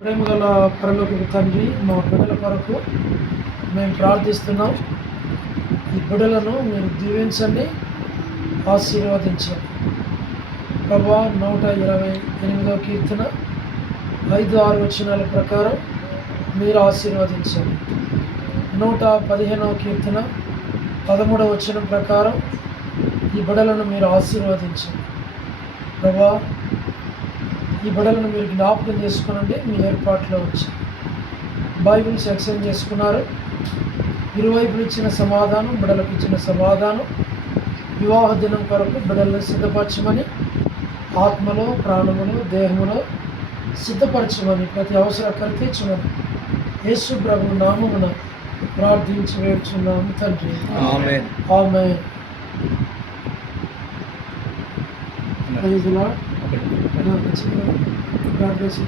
ప్రేమ గల పరలోకపు తండ్రి, మా బిడ్డల కొరకు మేము ప్రార్థిస్తున్నాం. ఈ బిడ్డలను మీరు దీవించండి, ఆశీర్వదించండి. ప్రభా 128వ కీర్తన 5-6 వచనాల ప్రకారం మీరు ఆశీర్వదించండి. 115వ కీర్తన 13వ వచనం ప్రకారం ఈ బిడ్డలను మీరు ఆశీర్వదించండి. ప్రభా, ఈ బిడ్డలను మీరు జ్ఞాపకం చేసుకునండి. మీ ఏర్పాట్లో వచ్చి బైబిల్స్ ఎక్స్చేంజ్ చేసుకున్నారు. ఇరువైపులు ఇచ్చిన సమాధానం, బిడ్డలకు ఇచ్చిన సమాధానం, వివాహ దినం కొరకు బిడ్డలను సిద్ధపరచమని, ఆత్మలో, ప్రాణములో, దేహములో సిద్ధపరచమని, ప్రతి అవసరం తీర్చమని యేసు ప్రభు నామమున ప్రార్థించి వేడుచున్నాము తండ్రి. Amen. Amen. Praise the Lord. God bless you.